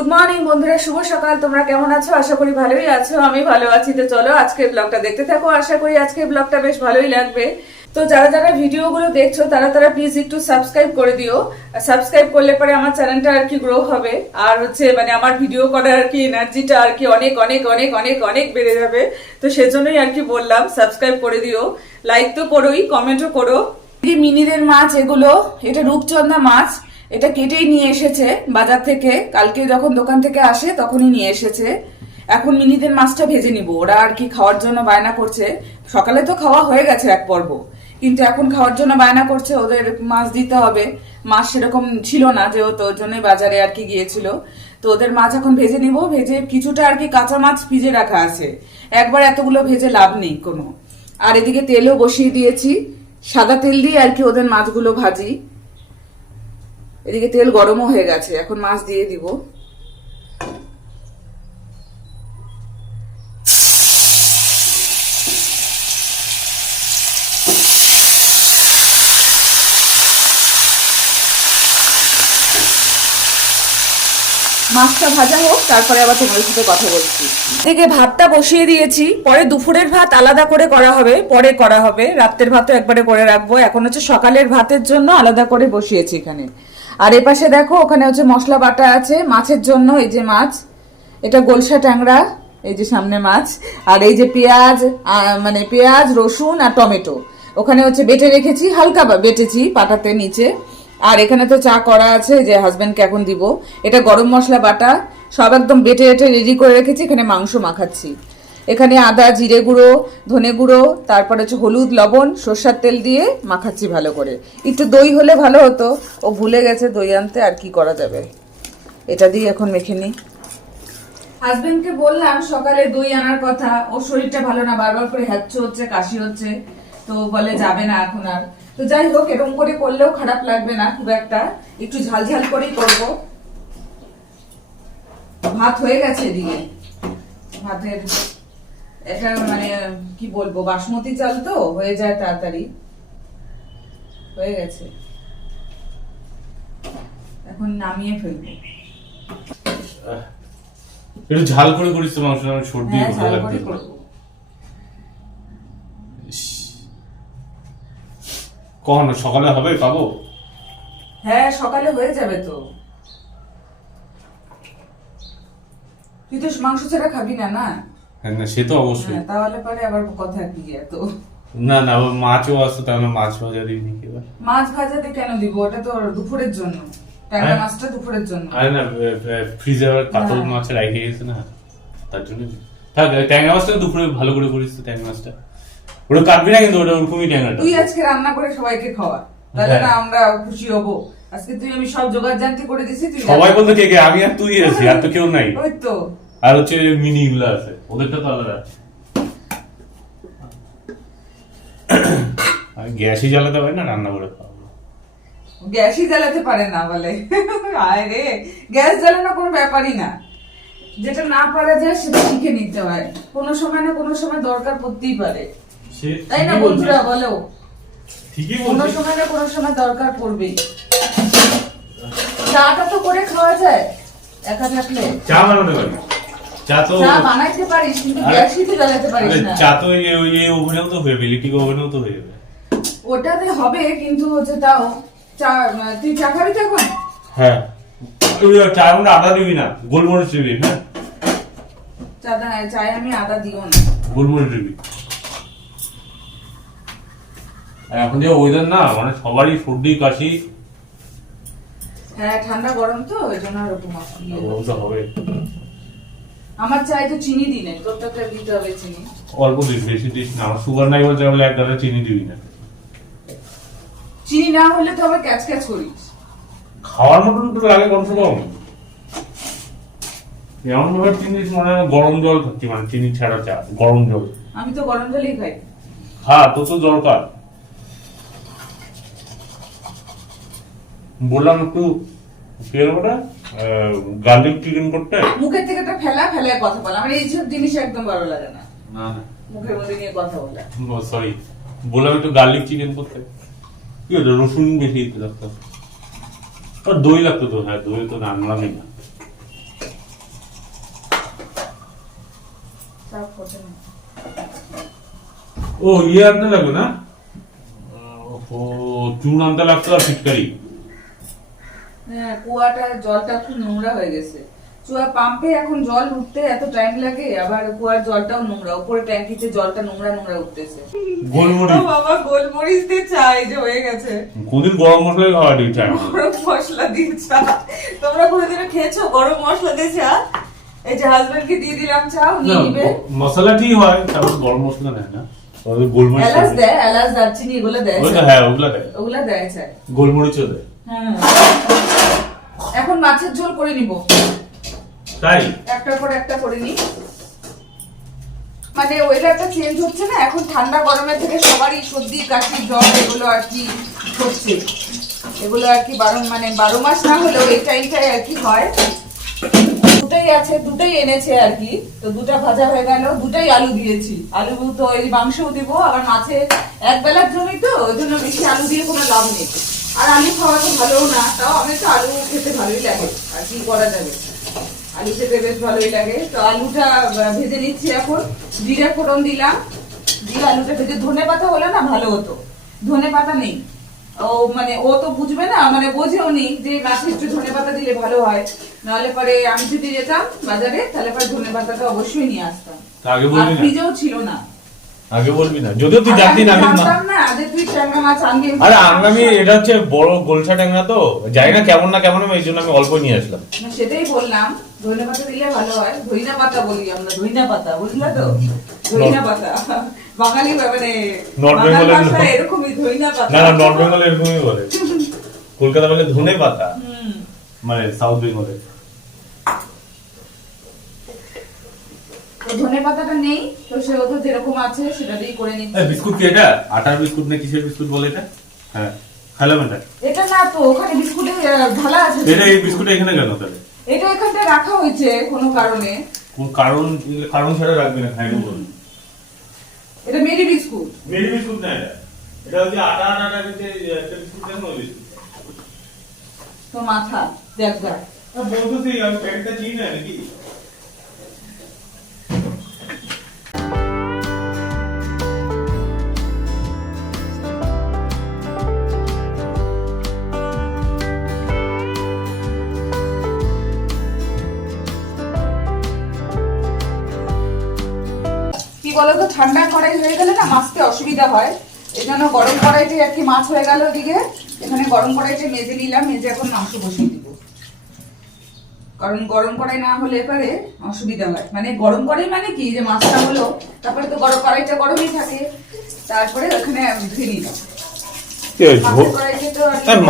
Good morning বন্ধুরা, শুভ সকাল। তোমরা কেমন আছো? আশা করি ভালোই আছো। আমি ভালো আছি। তো চলো আজকের ব্লগটা দেখতে থাকো। আশা করি আজকের ব্লগটা বেশ ভালোই লাগবে। তো যারা যারা ভিডিওগুলো দেখছো তারা তারা প্লিজ একটু সাবস্ক্রাইব করে দিও। সাবস্ক্রাইব করলে পরে আমার চ্যানেলটা আর কি গ্রো হবে, আর হচ্ছে মানে আমার ভিডিও করার আর কি এনার্জিটা আর কি অনেক অনেক অনেক অনেক অনেক বেড়ে যাবে। তো সেজন্যই আর কি বললাম সাবস্ক্রাইব করে দিও, লাইক তো করোই, কমেন্টও করো। মিনিদের মাছ এগুলো, এটা রূপচন্দা মাছ। এটা কেটেই নিয়ে এসেছে বাজার থেকে, কালকে যখন দোকান থেকে আসে তখনই নিয়ে এসেছে। এখন মিনিদের মাছটা ভেজে নিব। ওরা আর কি খাওয়ার জন্য বায়না করছে। সকালে তো খাওয়া হয়ে গেছে এক পর্ব, কিন্তু এখন খাওয়ার জন্য বায়না করছে, ওদের মাছ দিতে হবে। মাছ সেরকম ছিল না, যেহেতু ওর জন্যই বাজারে আর কি গিয়েছিল। তো ওদের মাছ এখন ভেজে নিব। ভেজে কিছুটা আর কি কাঁচা মাছ ভিজে রাখা আছে, একবার এতগুলো ভেজে লাভ নেই কোনো। আর এদিকে তেলও বসিয়ে দিয়েছি, সাদা তেল দিয়ে আর কি ওদের মাছগুলো ভাজি। এদিকে তেল গরমও হয়ে গেছে, এখন মাছ দিয়ে দিব। মাছটা ভাজা হোক, তারপরে আবার তোমাদের সাথে কথা বলছি। এদিকে ভাতটা বসিয়ে দিয়েছি, পরে দুপুরের ভাত আলাদা করে করা হবে, পরে করা হবে। রাতের ভাতও একবারে করে রাখবো। এখন হচ্ছে সকালের ভাতের জন্য আলাদা করে বসিয়েছি এখানে। আর এপাশে দেখো, ওখানে হচ্ছে মশলা বাটা আছে মাছের জন্য। এই যে মাছ, এটা গোলসা ট্যাংরা, এই যে সামনে মাছ। আর এই যে পেঁয়াজ, মানে পেঁয়াজ রসুন আর টমেটো ওখানে হচ্ছে বেটে রেখেছি, হালকা বেটেছি পাটাতে নিচে। আর এখানে তো চা করা আছে, যে হাজবেন্ডকে এখন দিব। এটা গরম মশলা বাটা, সব একদম বেটে বেটে রেডি করে রেখেছি। এখানে মাংস মাখাচ্ছি। এখানে আদা, জিরে গুঁড়ো, ধনে গুঁড়ো, তারপরে হচ্ছে হলুদ, লবণ, সর্ষের তেল দিয়ে মাখাচ্ছি ভালো করে। একটু দই হলে ভালো হতো, ও ভুলে গেছে দই আনতে, আর কি করা যাবে। এটা দিয়ে এখন মেখে নিই। হাজবেন্ডকে বললাম সকালে দই আনার কথা, ওর শরীরটা ভালো না, বারবার করে হ্যাচ্ছ হচ্ছে, কাশি হচ্ছে। তো বলে যাবে না এখন আর। তো যাই হোক, এরকম করে করলেও খারাপ লাগবে না খুব একটা, একটু ঝাল ঝাল করেই করবো। ভাত হয়ে গেছে এদিকে। ভাতের এটা মানে কি বলবো, বাসমতি চাল তো হয়ে যায় তাড়াতাড়ি। হয়ে গেছে, এখন নামিয়ে ফেলবো। একটু ঝাল করে করিস তো মাংস, সর্দি ঝাল করে করবো। কখন সকালে হবে পাবো? হ্যাঁ সকালে হয়ে যাবে তো। তুই তো মাংস ছাড়া খাবি না না? হ্যাঁ না, সে তো অবশ্যই। তাহলে পরে আবার কথা কি এত। না না, মাছও আসতো, তাহলে মাছ ভাজা দিই নাকি? মাছ ভাজাতে কেন দিব? ওটা তো দুপুরের জন্য, ট্যাংরা মাছটা দুপুরের জন্য। আরে না, ফ্রিজে কাতল মাছ রেখে গেছে না, তার জন্য। থাক, ট্যাংরা মাছটা দুপুরে ভালো করে করিস তো। ট্যাংরা মাছটা ওটা কাটবি না কিন্তু, ওটা ওরকমই ট্যাংরাটা। তুই আজকে রান্না করে সবাইকে খাওয়া, তাহলে না আমরা খুশি হব। আজকে তুই আমি সব জোগাড় জানতে করে দিছি। তুই সবাই বলতে কে কে? আমি আর তুই আছি, আর তো কেউ নাই। ওই তো। আর হচ্ছে মিনি গুলো আছে, ওদেরটা তো আলাদা। আমি গ্যাসই জ্বালাতে পারি না, রান্না করে খাওয়াবো। গ্যাসই জ্বালাতে পারে না বলে? আয় রে, গ্যাস জ্বালানো কোনো ব্যাপারই না। যেটা না পারা যায় সেটা শিখে নিতে হয়। কোনো সময় না কোনো সময় দরকার পড়তেই পারে, তাই না বন্ধুরা? বলো, কোনো সময় না কোনো সময় দরকার পড়বেই। চাটা তো করে খাওয়া যায় একা থাকলে। চা বানাতে পারি, চা বানাইতে পারিস, কিন্তু গ্যাসই তো জ্বালাতে পারিস না। চা তো ওই ওভেনেও তো হয়ে যাবে, ইলেকট্রিক ওভেনেও তো হয়ে যাবে। ওটাতে হবে, কিন্তু হচ্ছে তাও চা। তুই চা খাবি তো এখন? হ্যাঁ, চা আমরা আদা দিবি না, গোলমরিচ দিবি। হ্যাঁ, চায় আমি আদা দিব না, গোলমরিচ দিবি। এখন যে ওয়েদার না, মানে সবারই সর্দি কাশি। হ্যাঁ ঠান্ডা গরম তো, ওই জন্য ওরকম হবে। আমার চাই তো চিনি দিই না, তোরটাতে দিতে হবে চিনি। অল্প দিস, বেশি দিস না। আমার সুগার নাই বলতে বলে এক গাদা চিনি দিবি না। চিনি না হলে তো আবার ক্যাচ ক্যাচ করিস। খাওয়ার মতন তো লাগে কমসে কম। এমন ভাবে চিনি, মানে গরম জল খাচ্ছি, মানে চিনি ছাড়া চা, গরম জল। আমি তো গরম জলই খাই। হ্যাঁ, তো তো দরকার। বললাম একটু গার্লিক চিকেন করতে। মুখের থেকে তো ফেলা ফেলায় কথা বলা, আমার এইসব জিনিস একদম ভালো লাগে না। না না, মুখের মধ্যে নিয়ে কথা বলা। সরি, বললাম একটু গার্লিক চিকেন করতে। কি হতো, রসুন বেশি দিতে লাগতো, আর দই লাগতো তো। হ্যাঁ, দই তো রান্না নেই না। ও ইয়ে আনতে লাগবে না, ও চুন আনতে লাগতো আর ফিটকারি। হ্যাঁ, কুয়াটা জলটা খুব নোংরা হয়ে গেছে। চুয়া পাম্পে এখন জল উঠতে এত টাইম লাগে, আবার কুয়ার জলটাও নোংরা, উপরে ট্যাঙ্কিতে জলটা নোংরা নোংরা উঠতেছে। গোলমরিচ, বাবা গোলমরিচ দিয়ে চাই যে হয়ে গেছে। কোনদিন গরম মশলা খাওয়া দিয়ে চা? গরম মশলা দিয়ে চা? তোমরা কোনোদিনও খেয়েছো গরম মশলা দিয়ে চা? এই যে হাজবেন্ডকে দিয়ে দিলাম চা, নিয়ে নিবে। মশলা ঠিক হয়, তারপর গরম মশলা নেয় না, তবে গোলমরিচ এলাচ দেয়, এলাচ দারচিনি এগুলো দেয়। ওটা হ্যাঁ, ওগুলা দেয়, ওগুলা দেয় চাই। গোলমরিচও দেয়। হ্যাঁ, এখন মাছের ঝোল করে নিব, তাই একটার পর একটা করে নি। মানে ওয়েদারটা চেঞ্জ হচ্ছে না, এখন ঠান্ডা গরমের থেকে সবারই সর্দি কাশি জ্বর এগুলো আর কি হচ্ছে। এগুলো আর কি 12 মাস না হলেও এই টাইমটাই আর কি হয়। দুটাই আছে, দুটাই এনেছে আর কি। তো দুটা ভাজা হয়ে গেল, দুটাই আলু দিয়েছি। আলু তো এই মাংসও দিব, আবার মাছে এক বেলার জন্যই তো, ওই জন্য বেশি আলু দিয়ে কোনো লাভ নেই। আর আলু খাওয়া তো ভালোও না, তাও আমি তো আলু খেতে ভালোই লাগে, আর কি করা যাবে, আলু খেতে বেশ ভালোই লাগে। তো আলুটা ভেজে নিচ্ছি এখন, জিরে ফোড়ন দিলাম, দিয়ে আলুটা ভেজে, ধনে পাতা হলে না ভালো হতো, ধনে পাতা নেই। ও মানে ও তো বুঝবে না, মানে বোঝেও নি যে মাছে একটু ধনে পাতা দিলে ভালো হয়। নাহলে পরে আমি যদি যেতাম বাজারে, তাহলে পরে ধনে পাতাটা অবশ্যই নিয়ে আসতাম। আগে বলবি না, ফ্রিজেও ছিল না। আগে বলবি না, যদিও তুই জানতি না। আমি জানতাম না যে তুই ট্যাংরা মাছ আনবি। আরে আমি এটা হচ্ছে বড় গোলসা ট্যাংরা, তো জানি না কেমন না কেমন, এই জন্য আমি অল্প নিয়ে আসলাম। সেটাই বললাম, ধনে পাতা দিলে ভালো হয়। ধইনা পাতা বলি আমরা, ধইনা পাতা, বুঝলা তো? ধইনা পাতা বাঙালি মানে নর্থ বেঙ্গলের এরকমই ধইনা পাতা। না, নর্থ বেঙ্গলে এরকমই বলে, কলকাতা বলে ধনে পাতা, মানে সাউথ বেঙ্গলে। ধনে পাতাটা নেই, তো সেও যেরকম আছে সেটা দিয়ে করে নিচ্ছি। বিস্কুট কি এটা? আটার বিস্কুট না কিসের বিস্কুট বলে এটা? হ্যাঁ, খেলাম এটা। এটা না তো, ওখানে বিস্কুটে ঢালা আছে। এটা এই বিস্কুটটা এখানে কেন তাহলে? এটা এখানটা রাখা হয়েছে কোনো কারণে। কোন কারণ ছাড়া রাখবি না, খাইবো বল। এটা মেরি বিস্কুট। মেরি বিস্কুট না এটা, এটা হচ্ছে আটা কিন্তু একটা বিস্কুট কেন ওই বিস্কুট তো মাথা দেখ দেখ। বলতেছি আমি প্যাকেটটা চিনি না নাকি। কি বলতো, ঠান্ডা কড়াই হয়ে গেলে না মাছতে অসুবিধা হয়, এই জন্য গরম কড়াইতে আর কি মাছ হয়ে গেল ওদিকে। এখানে গরম কড়াইতে মেজে নিলাম, মেজে এখন মাংস বসিয়ে দিব। কারণ গরম কড়াই না হলে পরে অসুবিধা হয়, মানে গরম কড়াই মানে কি, যে মাছটা হলো তারপরে তো গরম কড়াইটা গরমই থাকে, তারপরে ওখানে ধুয়ে নিলাম।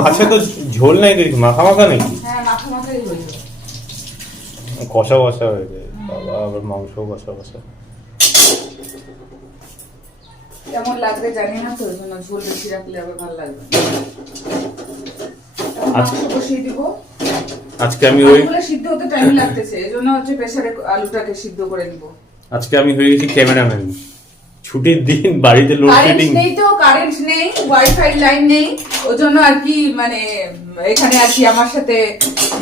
মাছে তো ঝোল নাই দেখি, মাখা মাখা নাকি? হ্যাঁ, মাখা মাখাই হয়েছে, কষা কষা হয়ে যায় বাবা, আবার মাংস কষা কষা। কেমন লাগবে জানি না, তো জন্য ঝোল বেশি রাখলে আবার ভালো লাগবে। মাংস বসিয়ে দিব। আজকে আমি ওই সিদ্ধ হতে টাইম লাগতেছে, এজন্য হচ্ছে প্রেসারে আলুটাকে সিদ্ধ করে নিব। আজকে আমি হয়ে গেছি ক্যামেরাম্যান, ছুটির দিন, বাড়িতে লোডশেডিং নেই, তো কারেন্ট নেই, ওয়াইফাই লাইন নেই, ওজন্য আর কি মানে এখানে আর কি আমার সাথে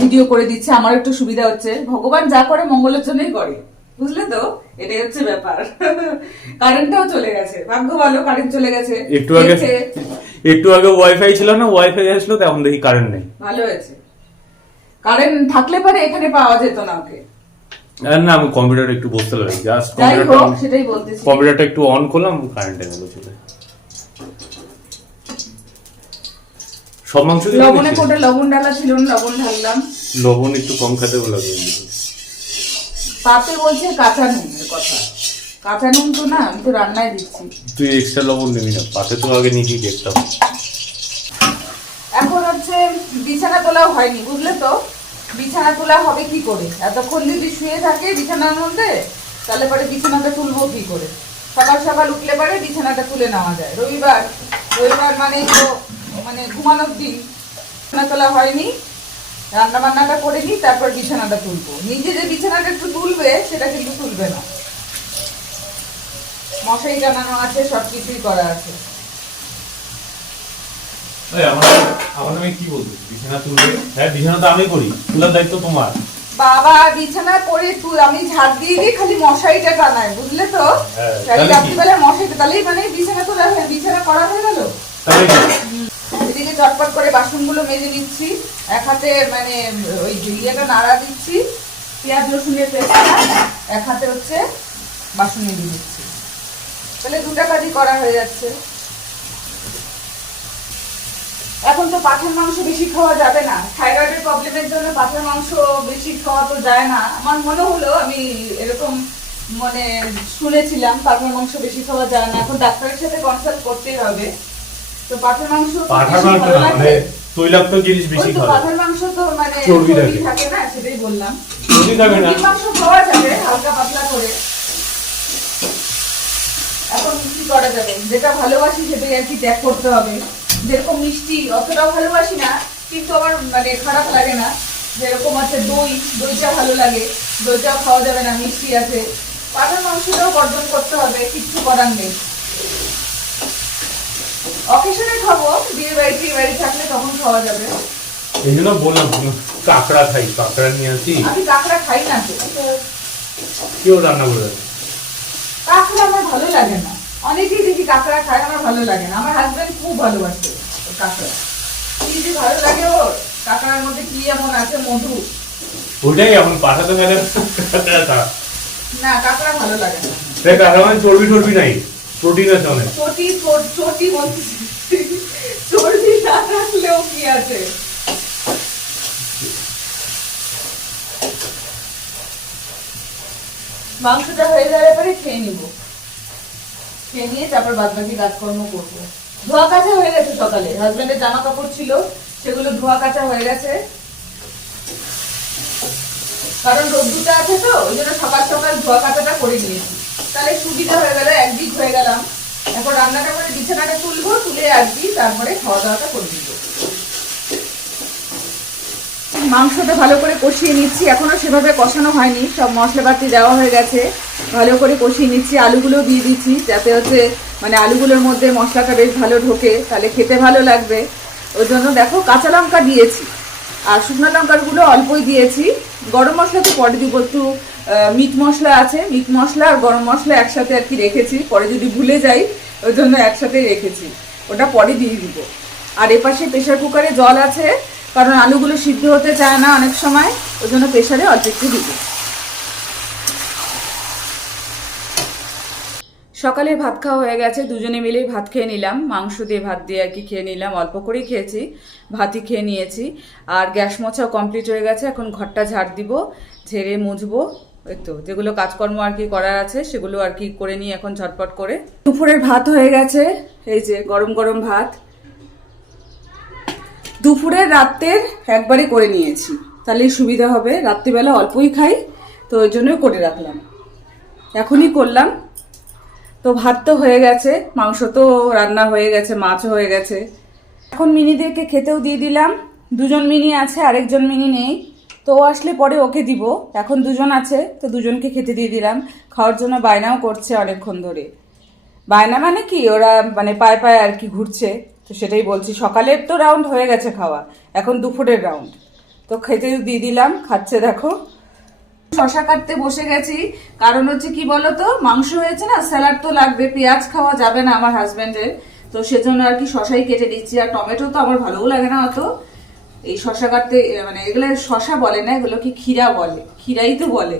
ভিডিও করে দিচ্ছে, আমার একটু সুবিধা হচ্ছে। ভগবান যা করে মঙ্গলের জন্যই করে, বুঝলে তো, এটাই হচ্ছে ব্যাপার। কারেন্টটাও চলে গেছে, ভাগ্য ভালো কারেন্ট চলে গেছে। একটু আগে ওয়াইফাই ছিল না, ওয়াইফাই আসলো, তখন দেখি কারেন্ট নেই। ভালো হয়েছে, কারেন্ট থাকলে পরে এখানে পাওয়া যেত না ওকে। না, আমি কম্পিউটারে একটু বসতে লাগি, জাস্ট সেটাই বলতেছি, কম্পিউটারটা একটু অন করলাম, কারেন্ট এলো চলে। সব মাংস লবণে কোটে লবণ ডালা ছিল না, লবণ ঢাললাম। লবণ একটু কম খেতে বলা, পাতে বলছে কাঁচা নুনের কথা, কাঁচা নুন তো না, আমি তো রান্নায় দিচ্ছি। তুই এক্সট্রা লবণ নিবি না, পাতে তো আগে নিবি দেখতাম। এখন হচ্ছে বিছানা তোলাও হয়নি, বুঝলে তো, বিছানা তোলা হবে কি করে? এতক্ষণ যদি শুয়ে থাকে বিছানার মধ্যে, তাহলে পরে বিছানাটা তুলবো কি করে? সকাল সকাল উঠলে পরে বিছানাটা তুলে নেওয়া যায়। রবিবার মানে তো মানে ঘুমানোর দিন, বিছানা তোলা হয়নি, রান্না বান্নাটা করে নি, তারপর বিছানাটা তুলবো। নিজে যে বিছানাটা একটু তুলবে সেটা কিন্তু তুলবে না, মশারি টানানো আছে, সবকিছুই করা আছে। আমার নামে কি বলবো? বিছানা তুলবে? হ্যাঁ, বিছানা তো আমি করি, তোলার দায়িত্ব তোমার। বাবা বিছানা করে তুই আমি ঝাড় দিয়ে দিই, খালি মশারিটা টানায়, বুঝলে তো? হ্যাঁ, তাহলে তাহলে কি? রাত্রিবেলা মশারিটা, তাহলেই মানে বিছানা তোলা হয়ে, বিছানা করা হয়ে গেল। তাহলে কি? এদিকে চটপট করে বাসনগুলো মেজে নিচ্ছি, এক হাতে মানে ওই ইয়েটা নাড়া দিচ্ছি, পেঁয়াজ রসুনের পেস্টটা, এক হাতে হচ্ছে বাসন মেজে দিচ্ছি, তাহলে দুটা কাজই করা হয়ে যাচ্ছে। এখন তো পাঠার মাংস বেশি খাওয়া যাবে না, থাইরয়েডের প্রবলেমের জন্য পাঠার মাংস বেশি খাওয়া তো যায় না। আমার মনে হলো, আমি এরকম মানে শুনেছিলাম পাঠার মাংস বেশি খাওয়া যায় না, এখন ডাক্তারের সাথে কনসাল্ট করতেই হবে। তো পাঠার মাংস তো পাঠার বেশি মাংস ভালো না, লাগে। মানে তৈলাক্ত জিনিস বেশি ওই তো খাওয়া পাঠার মাংস তো মানে চর্বি চর্বি থাকে। থাকে না, সেটাই বললাম। চর্বি থাকে না। মুরগির মাংস খাওয়া যাবে হালকা পাতলা করে। এখন কি করা যাবে, যেটা ভালোবাসি সেটাই আর কি ত্যাগ করতে হবে। যেরকম মিষ্টি অতটাও ভালোবাসি না, কিন্তু আমার মানে খারাপ লাগে না। যেরকম আছে দইটা ভালো লাগে, দইটাও খাওয়া যাবে না, মিষ্টি আছে। পাঠার মাংসটাও বর্জন করতে হবে, কিচ্ছু করার নেই। অকেশনে খাবো, বিয়ে বাড়ি থাকলে তখন খাওয়া যাবে। এই জন্য বললাম কাঁকড়া খাই, কাঁকড়া নিয়ে আসি। আমি কাঁকড়া খাই না তো, কেউ রান্না করে দেবে। কাঁকড়া আমার ভালো লাগে না। অনেকেই দেখি কাঁকড়া খায়, আমার ভালো লাগে না। আমার হাজবেন্ড খুব ভালোবাসে কাঁকড়া, কি যে ভালো লাগে ওর। কাঁকড়ার মধ্যে কি এমন আছে, মধু। ওটাই এখন পাঠাতে গেলে না, কাঁকড়া ভালো লাগে না। কাঁকড়া মানে চর্বি টর্বি নাই, প্রোটিন আছে অনেক। চটি বলছি, চর্বি না থাকলেও কি আছে। মাংসটা হয়ে যাওয়ার পরে খেয়ে নিব, খেয়ে নিয়ে তারপর বাদ বাকি কাজকর্ম করবো। ধোয়া কাচা হয়ে গেছে সকালে, হাজবেন্ডের জামা কাপড় ছিল সেগুলো ধোয়া কাচা হয়ে গেছে। কারণ রোদ্দুরটা আছে তো, ওই জন্য সকাল সকাল ধোয়া কাচাটা করে নিয়েছি, তাহলে সুবিধা হয়ে গেল, একদিক হয়ে গেলাম। এখন রান্নাটা করে বিছানাটা তুলবো, তুলে একদিক, তারপরে খাওয়া দাওয়াটা করে দিব। মাংসটা ভালো করে কষিয়ে নিচ্ছি, এখনো সেভাবে কষানো হয়নি, সব মশলাপাতি দেওয়া হয়ে গেছে, ভালো করে কষিয়ে নিচ্ছি। আলুগুলো দিয়ে দিচ্ছি, যাতে হচ্ছে মানে আলুগুলোর মধ্যে মশলাটা বেশ ভালো ঢোকে, তাহলে খেতে ভালো লাগবে। ওই জন্য দেখো কাঁচা লঙ্কা দিয়েছি, আর শুকনো লঙ্কাগুলো অল্পই দিয়েছি। গরম মশলা তো পরে দিব, একটু মিট মশলা আছে, মিট মশলা আর গরম মশলা একসাথে আর কি রেখেছি, পরে যদি ভুলে যাই ওই জন্য একসাথেই রেখেছি, ওটা পরে দিয়ে দিব। আর এপাশে প্রেশার কুকারে জল আছে, কারণ আলুগুলো সিদ্ধ হতে চায় না অনেক সময়, ওই জন্য প্রেশারে অল্প একটু দিব। সকালে ভাত খাওয়া হয়ে গেছে, দুজনে মিলেই ভাত খেয়ে নিলাম, মাংস দিয়ে ভাত দিয়ে আর কি খেয়ে নিলাম, অল্প করেই খেয়েছি, ভাতই খেয়ে নিয়েছি। আর গ্যাস মোছাও কমপ্লিট হয়ে গেছে, এখন ঘরটা ঝাড় দিব, ঝেড়ে মুছবো। ওই তো যেগুলো কাজকর্ম আর কি করার আছে সেগুলো আর কি করে নিই এখন ঝটপট করে। দুপুরের ভাত হয়ে গেছে, এই যে গরম গরম ভাত। দুপুরের রাত্রের একবারে করে নিয়েছি, তাহলেই সুবিধা হবে, রাত্রিবেলা অল্পই খাই তো ওই জন্যই করে রাখলাম, এখনই করলাম। তো ভাত তো হয়ে গেছে, মাংস তো রান্না হয়ে গেছে, মাছও হয়ে গেছে। এখন মিনিদেরকে খেতেও দিয়ে দিলাম, দুজন মিনি আছে, আরেকজন মিনি নেই, তো ও আসলে পরে ওকে দিব। এখন দুজন আছে তো দুজনকে খেতে দিয়ে দিলাম। খাওয়ার জন্য বায়নাও করছে অনেকক্ষণ ধরে। বায়না মানে কি, ওরা মানে পায়ে পায়ে আর কি ঘুরছে, তো সেটাই বলছি। সকালের তো রাউন্ড হয়ে গেছে খাওয়া, এখন দুপুরের রাউন্ড, তো খেতে দিয়ে দিলাম, খাচ্ছে দেখো। শশা কাটতে বসে গেছি, কারণ হচ্ছে কি বলতো, মাংস হয়েছে না, স্যালাড তো লাগবে, পেঁয়াজ খাওয়া যাবে না আমার হাজবেন্ডের, তো সেজন্য আর কি শশাই কেটে দিচ্ছি। আর টমেটো তো আমার ভালোও লাগে না অত, এই শশা কাটতে মানে এগুলো শশা বলে না, এগুলো কি ক্ষীরা বলে, ক্ষীরাই তো বলে,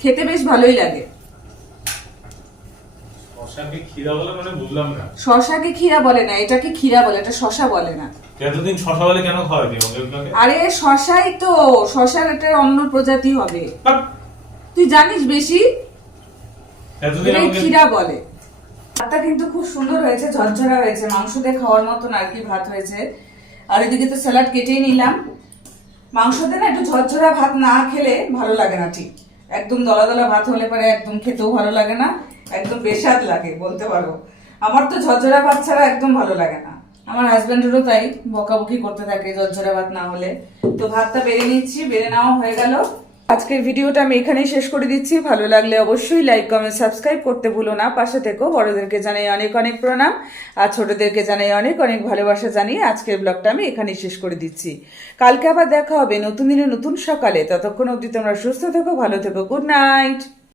খেতে বেশ ভালোই লাগে। শশাকে ক্ষীরা বলে মানে বুঝলাম না। শশাকে ক্ষীরা বলে না, এটাকে ক্ষীরা বলে, এটা শশা বলে না। এতদিন শশা বলে কেন খাওয়া দিও ওগুলোকে? আরে শশাই তো, শশার একটা অন্য প্রজাতি হবে, তুই জানিস বেশি, এতদিন আমাকে ক্ষীরা বলে। ভাতটা কিন্তু খুব সুন্দর হয়েছে, ঝরঝরা হয়েছে, মাংস দিয়ে খাওয়ার মতন আর কি ভাত হয়েছে। আর এদিকে তো স্যালাড কেটেই নিলাম। মাংস দিয়ে না একটু ঝরঝরা ভাত না খেলে ভালো লাগে না, ঠিক একদম দলা দলা ভাত হলে পরে একদম খেতেও ভালো লাগে না, একদম বেস্বাদ লাগে বলতে পারো। আমার তো ঝরঝরা ভাত ছাড়া একদম ভালো লাগে না, আমার হাজবেন্ডেরও তাই, বকাবকি করতে থাকে ঝরঝরা ভাত না হলে। তো ভাতটা বেড়ে নিচ্ছি, বেড়ে নেওয়া হয়ে গেল। আজকের ভিডিওটা আমি এখানেই শেষ করে দিচ্ছি। ভালো লাগলে অবশ্যই লাইক কমেন্ট সাবস্ক্রাইব করতে ভুলো না। পাশে থেকো। বড়দেরকে জানাই অনেক অনেক প্রণাম, আর ছোটদেরকে জানাই অনেক অনেক ভালোবাসা জানিয়ে আজকের ব্লগটা আমি এখানেই শেষ করে দিচ্ছি। কালকে আবার দেখা হবে নতুন দিনে নতুন সকালে। ততক্ষণ অবধি তোমরা সুস্থ থেকো, ভালো থেকো। Good night.